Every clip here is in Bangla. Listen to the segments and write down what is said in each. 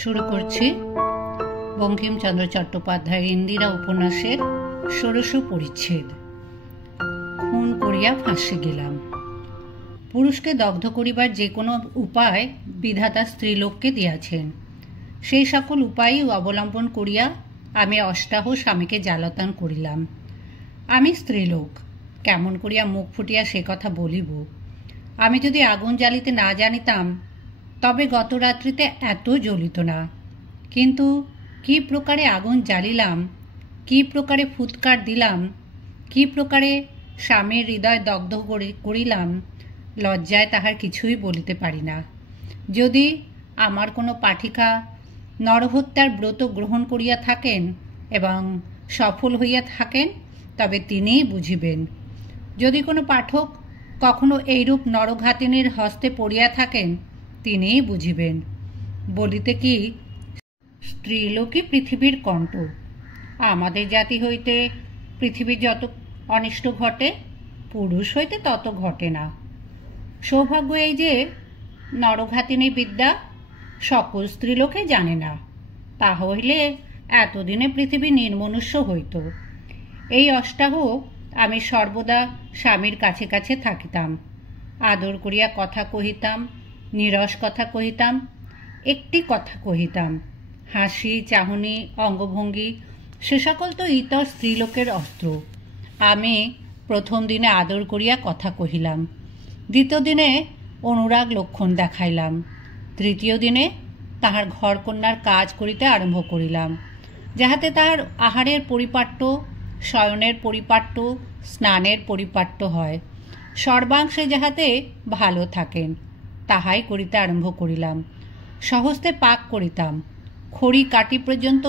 শুরু করছি বঙ্কিমচন্দ্র চট্টোপাধ্যায়ের ইন্দিরা উপন্যাসের ১৬শ পরিচ্ছেদ। খুন করিয়া ফাঁসি গেলাম। পুরুষকে দগ্ধ করিবার যে কোনো উপায় বিধাতা স্ত্রীলোককে দিয়াছেন। সেই সকল উপায়ই অবলম্বন করিয়া আমি অষ্টাহ স্বামীকে জ্বালাতন করিলাম। আমি স্ত্রীলোক, কেমন করিয়া মুখ ফুটিয়া সে কথা বলিব? আমি যদি আগুন জ্বালিতে না জানিতাম তবে গত রাত্রিতে এত জ্বলিত না। কিন্তু কি প্রকারে আগুন জ্বালিলাম, কি প্রকারে ফুৎকার দিলাম, কি প্রকারে স্বামীর হৃদয় দগ্ধ করিলাম, লজ্জায় তাহার কিছুই বলিতে পারি না। যদি আমার কোনো পাঠিকা নরহত্যার ব্রত গ্রহণ করিয়া থাকেন এবং সফল হইয়া থাকেন তবে তিনিই বুঝিবেন। যদি কোনো পাঠক কখনো এইরূপ নরঘাতিনীর হস্তে পড়িয়া থাকেন তিনিই বুঝিবেন। বলিতে কি, স্ত্রীলোকই পৃথিবীর কণ্ঠ। আমাদের জাতি হইতে পৃথিবীর যত অনিষ্ট ঘটে পুরুষ হইতে তত ঘটে না। সৌভাগ্য এই যে নরঘাতিনী বিদ্যা সকল স্ত্রীলোকে জানে না, তা হইলে এতদিনে পৃথিবী নির্মনুষ্য হইত। এই অষ্টাহ আমি সর্বদা স্বামীর কাছে কাছে থাকিতাম, আদর করিয়া কথা কহিতাম, নীরস কথা কহিতাম, একটি কথা কহিতাম। হাসি, চাহনি, অঙ্গভঙ্গি সে সকল তো ইতর স্ত্রীলোকের অস্ত্র। আমি প্রথম দিনে আদর করিয়া কথা কহিলাম, দ্বিতীয় দিনে অনুরাগ লক্ষণ দেখাইলাম, তৃতীয় দিনে তাহার ঘরকন্যার কাজ করিতে আরম্ভ করিলাম, যাহাতে তাহার আহারের পরিপাট্য, শয়নের পরিপাট্য, স্নানের পরিপাট্য হয়, সর্বাংশে যাহাতে ভালো থাকেন তাহাই করিতে আরম্ভ করিলাম। সহস্তে পাক করিতাম, খড়ি কাটি পর্যন্ত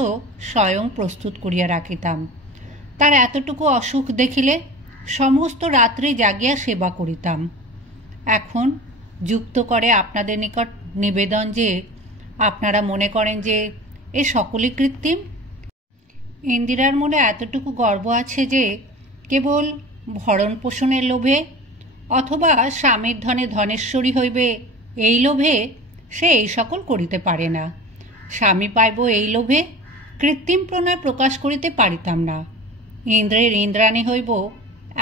স্বয়ং প্রস্তুত করিয়া রাখিতাম। তার এতটুকু অসুখ দেখিলে সমস্ত রাত্রি জাগিয়া সেবা করিতাম। এখন যুক্ত করে আপনাদের নিকট নিবেদন যে আপনারা মনে করেন যে এ সকলই কৃত্রিম। ইন্দিরার মনে এতটুকু গর্ব আছে যে কেবল ভরণ পোষণের লোভে অথবা স্বামীর ধনে ধনেশ্বরী হইবে এই লোভে সে এই সকল করিতে পারে না। স্বামী পাইব এই লোভে কৃত্রিম প্রণয় প্রকাশ করিতে পারিতাম না। ইন্দ্রের ইন্দ্রাণী হইব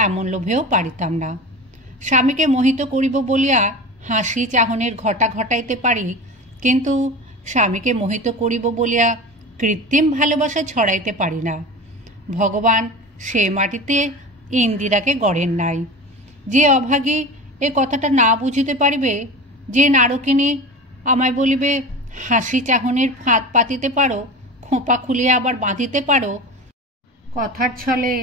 এমন লোভেও পারিতাম না। স্বামীকে মোহিত করিব বলিয়া হাসি চাহনের ঘটা ঘটাইতে পারি, কিন্তু স্বামীকে মোহিত করিব বলিয়া কৃত্রিম ভালোবাসা ছড়াইতে পারি না। ভগবান সে মাটিতে ইন্দিরাকে গড়েন নাই। যে অভাগী এ কথাটা না বুঝিতে পারিবে, যে নারকিনী আমায় বলিবে হাসি চাহনের ফাঁদ পাতিতে পারো, খোঁপা খুলিয়া আবার বাঁধিতে পারো, কথার ছলে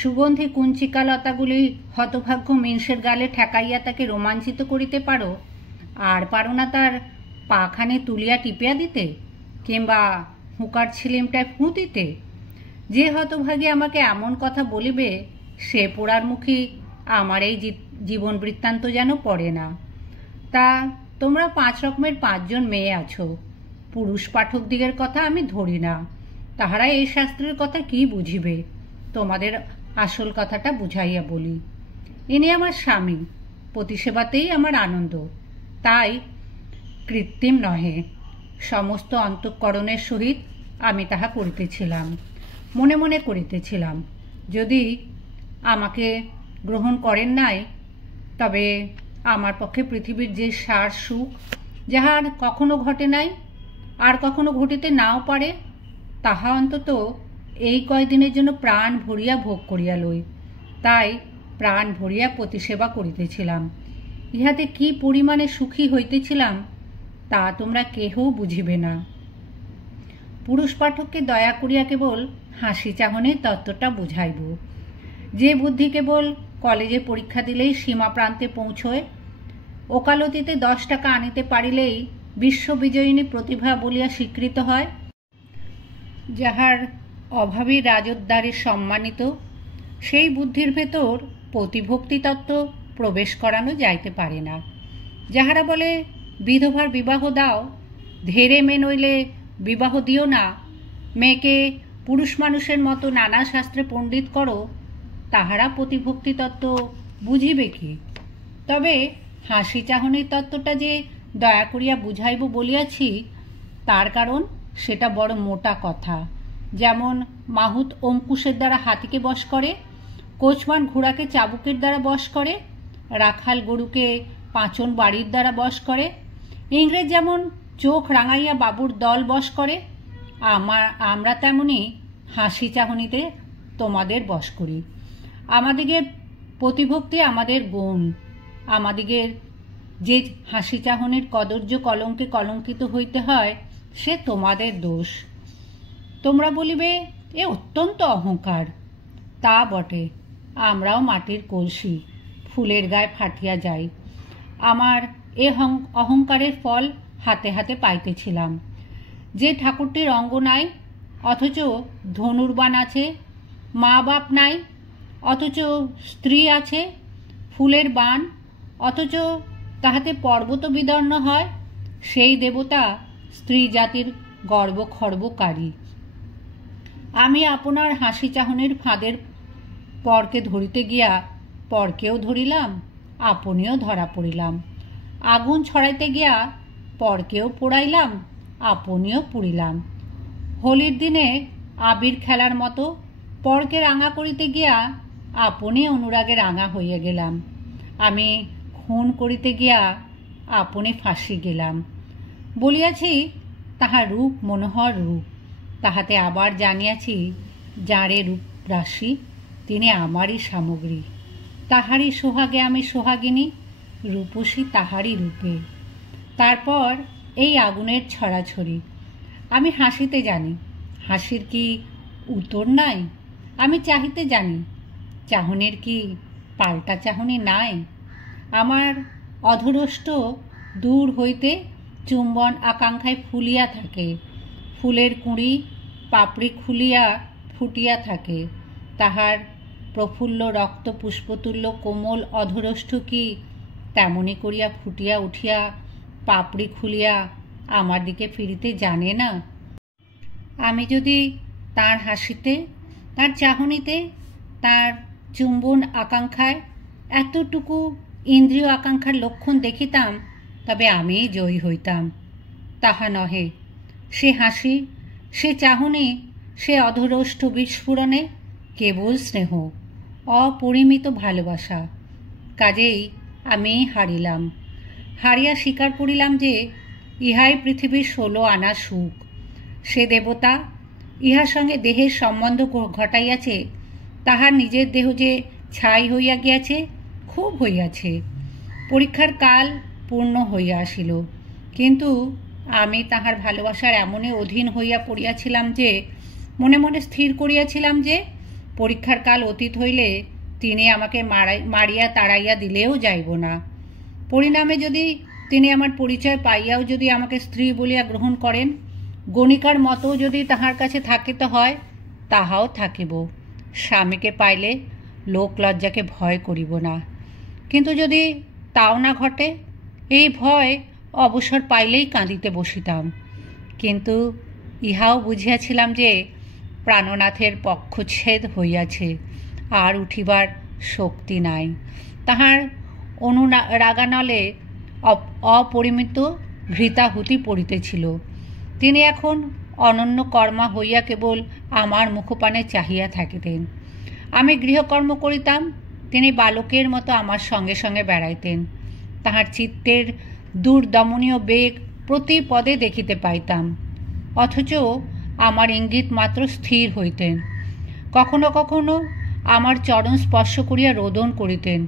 সুগন্ধি কুঞ্চিকা লতাগুলি হতভাগ্য মিনসের গালে ঠেকাইয়া তাকে রোমাঞ্চিত করিতে পারো, আর পারো না তার পাখানে তুলিয়া টিপিয়া দিতে কিংবা হুঁকার ছিলিমটায় ফুঁ দিতে। যে হতভাগী আমাকে এমন কথা বলিবে সে পোড়ার মুখী আমার এই জীবন বৃত্তান্ত যেন পড়ে না। তা তোমরা 5 রকমের 5 জন মেয়ে আছো। পুরুষ পাঠকদিগের কথা আমি ধরি না, তাহারা এই শাস্ত্রের কথা কি বুঝিবে। তোমাদের আসল কথাটা বুঝাইয়া বলি। ইনি আমার স্বামী, পতিসেবাতেই আমার আনন্দ, তাই কৃত্রিম নহে, সমস্ত অন্তঃকরণের সহিত আমি তাহা করিতেছিলাম, মনে মনে করিতেছিলাম। যদি আমাকে গ্রহণ করেন নাই তবে আমার পক্ষে পৃথিবীর যে সার সুখ যাহার কখনো ঘটে নাই আর কখনো ঘটিতে নাও পারে তাহা অন্তত এই কয়দিনের জন্য প্রাণ ভরিয়া ভোগ করিয়া লই। তাই প্রাণ ভরিয়া প্রতিসেবা করিতেছিলাম। ইহাতে কি পরিমাণে সুখী হইতেছিলাম তা তোমরা কেহ বুঝিবে না। পুরুষ পাঠককে দয়া করিয়া কেবল হাসি চাহনের তত্ত্বটা বুঝাইব। যে বুদ্ধি কেবল কলেজে পরীক্ষা দিলেই সীমা প্রান্তে পৌঁছয়, ওকালতিতে 10 টাকা আনিতে পারিলেই বিশ্ববিজয়িনী প্রতিভা বলিয়া স্বীকৃত হয়, যাহার অভাবী রাজোদ্দারে সম্মানিত, সেই বুদ্ধির ভেতর প্রতিভক্তি তত্ত্ব প্রবেশ করানো যাইতে পারে না। যাহারা বলে বিধবার বিবাহ দাও, ধেরে মে নইলে বিবাহ দিও না, মেয়েকে পুরুষ মানুষের মতো নানা শাস্ত্রে পণ্ডিত করো, তাহারা প্রতিভক্তি তত্ত্ব বুঝিবে কি? তবে হাসি চাহনির তত্ত্বটা যে দয়া করিয়া বুঝাইব বলিয়াছি তার কারণ সেটা বড় মোটা কথা। যেমন মাহুত অঙ্কুশের দ্বারা হাতিকে বশ করে, কোচমান ঘোড়াকে চাবুকের দ্বারা বশ করে, রাখাল গরুকে পাঁচন বাড়ির দ্বারা বশ করে, ইংরেজ যেমন চোখ রাঙাইয়া বাবুর দল বশ করে, আমরা তেমনই হাসি চাহনিতে তোমাদের বশ করি। আমাদিগের প্রতিভক্তি আমাদের গুণ। আমাদিগের যে হাসি চাহনির কদর্য কলঙ্কে কলঙ্কিত হইতে হয় সে তোমাদের দোষ। তোমরা বলিবে এ অত্যন্ত অহংকার। তা বটে, আমরাও মাটির কলসি, ফুলের গায়ে ফাটিয়া যাই। আমার এ অহংকারের ফল হাতে হাতে পাইতেছিলাম। যে ঠাকুরটির অঙ্গ নাই অথচ ধনুর্বাণ আছে, মা বাপ নাই অথচ স্ত্রী আছে, ফুলের বাণ অথচ তাহাতে পর্বত বিদর্ণ হয়, সেই দেবতা স্ত্রী জাতির গর্ব খর্বকারী। আমি আপনার হাসি চাহনির ফাঁদের পরকে ধরিতে গিয়া পরকেও ধরিলাম, আপনিও ধরা পড়িলাম। আগুন ছড়াইতে গিয়া পরকেও পোড়াইলাম, আপনিও পুড়িলাম। হোলির দিনে আবির খেলার মতো পরকে রাঙা করিতে গিয়া আপনি অনুরাগে রাঙা হইয়া গেলাম। আমি খুন করিতে গিয়া আপনি ফাঁসি গেলাম। বলিয়াছি তাহার রূপ মনোহর রূপ, তাহাতে আবার জানিয়াছি যাঁরে রূপ রাশি তিনি আমারই সামগ্রী। তাহারই সোহাগে আমি সোহাগিনী, রূপসী তাহারই রূপে। তারপর এই আগুনের ছড়াছড়ি। আমি হাসিতে জানি, হাসির কি উত্তর নাই? আমি চাহিতে জানি, চাহনির কি পাল্টা চাহনি নাই? আমার অধরষ্ট দূর হইতে চুম্বন আকাঙ্ক্ষায় ফুলিয়া থাকে, ফুলের কুঁড়ি পাপড়ি খুলিয়া ফুটিয়া থাকে। তাহার প্রফুল্ল রক্ত পুষ্পতুল্য কোমল অধরষ্ঠ কি তেমনি করিয়া ফুটিয়া উঠিয়া পাপড়ি খুলিয়া আমার দিকে ফিরিতে জানে না? আমি যদি তার হাসিতে, তার চাহনিতে, তার চুম্বন আকাঙ্ক্ষায় এতটুকু ইন্দ্রিয় আকাঙ্ক্ষার লক্ষণ দেখিতাম, তবে আমিই জয়ী হইতাম। তাহা নহে। সে হাসি, সে চাহনি, সে অধরষ্ঠ বিস্ফুরণে কেবল স্নেহ, অপরিমিত ভালোবাসা। কাজেই আমি হারিলাম। হারিয়া স্বীকার করিলাম যে ইহাই পৃথিবীর 16 আনা সুখ। সে দেবতা ইহার সঙ্গে দেহের সম্বন্ধ ঘটাইয়াছে, তাহার নিজের দেহ যে ছাই হইয়া গিয়াছে, খুব হইয়াছে। পরীক্ষার কাল পূর্ণ হইয়া আসিল, কিন্তু আমি তাহার ভালোবাসার এমনই অধীন হইয়া পড়িয়াছিলাম যে মনে মনে স্থির করিয়াছিলাম যে পরীক্ষার কাল অতীত হইলে তিনি আমাকে মারিয়া তাড়াইয়া দিলেও যাইব না। পরিণামে যদি তিনি আমার পরিচয় পাইয়াও যদি আমাকে স্ত্রী বলিয়া গ্রহণ করেন, গণিকার মতো যদি তাহার কাছে থাকিতে হয়, তাহাও থাকিব। স্বামীকে পাইলে লোক লজ্জাকে ভয় করিব না। কিন্তু যদি তাও না ঘটে, এই ভয় অবসর পাইলেই কাঁদিতে বসিতাম। কিন্তু ইহাও বুঝিয়াছিলাম যে প্রাণনাথের পক্ষচ্ছেদ হইয়াছে, আর উঠিবার শক্তি নাই। তাহার অনুরাগানলে অপরিমিত ঘৃতাহুতি পড়িতেছিল। তিনি এখন অনন্য কর্মা হইয়া কেবল আমার মুখপানে চাহিয়া থাকিতেন। আমি গৃহকর্ম করিতাম, তিনি বালকের মতো আমার সঙ্গে সঙ্গে বেড়াইতেন। তাহার চিত্তের দুর্দমনীয় বেগ প্রতি পদে দেখিতে পাইতাম, অথচ আমার ইঙ্গিত মাত্র স্থির হইতেন। কখনো কখনো আমার চরণ স্পর্শ করিয়া রোদন করিতেন,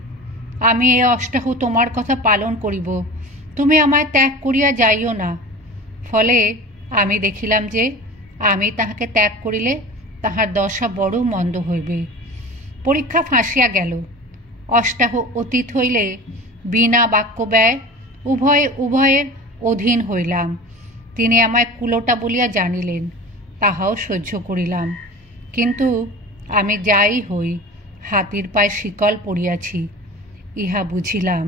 আমি এ অষ্টাহু তোমার কথা পালন করিব, তুমি আমায় ত্যাগ করিয়া যাইও না। ফলে আমি দেখিলাম যে আমি তাহাকে ত্যাগ করিলে তাহার দশা বড় মন্দ হইবে। পরীক্ষা ফাঁসিয়া গেল। অষ্টাহ অতীত হইলে বিনা বাক্য ব্যয় উভয়ের অধীন হইলাম। তিনি আমায় কুলোটা বলিয়া জানিলেন, তাহাও সহ্য করিলাম। কিন্তু আমি যাই হই, হাতির পায়ে শিকল পড়িয়াছি, ইহা বুঝিলাম।